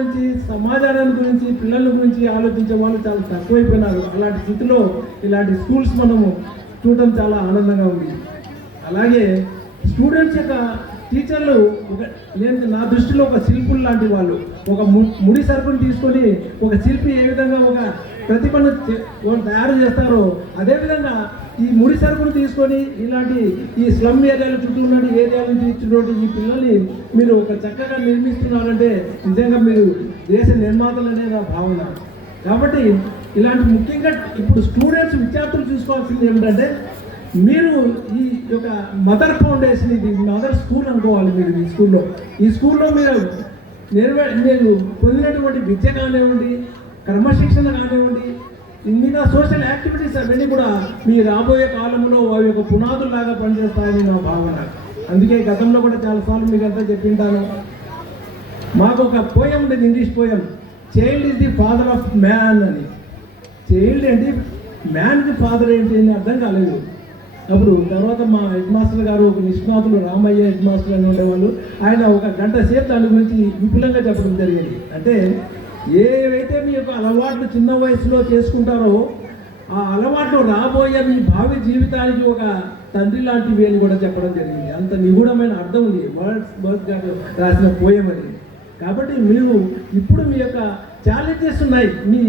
గురించి సమాజాన్ని గురించి పిల్లల గురించి ఆలోచించే వాళ్ళు చాలా తక్కువైపోయినారు. అలాంటి స్థితిలో ఇలాంటి స్కూల్స్ మనము చూడటం చాలా ఆనందంగా ఉంది. అలాగే స్టూడెంట్స్ యొక్క టీచర్లు ఒక నేను నా దృష్టిలో ఒక శిల్పులు లాంటి వాళ్ళు. ఒక ము- ముడి సరుకుని తీసుకొని ఒక శిల్పి ఏ విధంగా ఒక ప్రతిభను చే- తయారు చేస్తారో. అదేవిధంగా ఈ ముడి సరుకును తీసుకొని ఇలాంటి ఈ స్లమ్ ఏరియాల చుట్టూ ఉన్న ఏరియాల నుంచి ఇచ్చినటువంటి ఈ పిల్లల్ని మీరు ఒక చక్కగా నిర్మిస్తున్నారంటే నిజంగా మీరు దేశ నిర్మాతలనే నా భావన. కాబట్టి ఇలాంటి ముఖ్యంగా ఇప్పుడు స్టూడెంట్స్ విద్యార్థులు చూసుకోవాల్సింది ఏమిటంటే మీరు ఈ యొక్క మదర్ ఫౌండేషన్ ఇది మదర్ స్కూల్ అనుకోవాలి మీరు ఈ స్కూల్లో. ఈ స్కూల్లో మీరు నేర్వే మీరు పొందినటువంటి విద్య కానివ్వండి క్రమశిక్షణ కానివ్వండి మిగతా సోషల్ యాక్టివిటీస్ అవన్నీ కూడా మీ రాబోయే కాలంలో వారి యొక్క పునాదులాగా పనిచేస్తాయని నా భావన. అందుకే గతంలో కూడా చాలాసార్లు మీకు అంతా చెప్పింటాను. మాకు ఒక పోయం ఉండేది English poem child is the father of man అని. చైల్డ్ ఏంటి? మ్యాన్కి ఫాదర్ ఏంటి అని అర్థం కాలేదు. అప్పుడు తర్వాత మా హెడ్ మాస్టర్ గారు ఒక నిష్ణాతులు రామయ్య హెడ్ మాస్టర్ అని ఉండేవాళ్ళు. ఆయన ఒక గంట సేపు దాని గురించి విపులంగా చెప్పడం జరిగింది. అంటే ఏవైతే మీ యొక్క అలవాట్లు చిన్న వయసులో చేసుకుంటారో ఆ అలవాట్లు రాబోయే మీ భావి జీవితానికి ఒక తండ్రి లాంటివి అని కూడా చెప్పడం జరిగింది. అంత నిగూఢమైన అర్థం ఉంది. వర్డ్స్ బర్త్ గారు రాసిన పోయమని కాబట్టి మీరు ఇప్పుడు మీ యొక్క ఛాలెంజెస్ ఉన్నాయి. మీ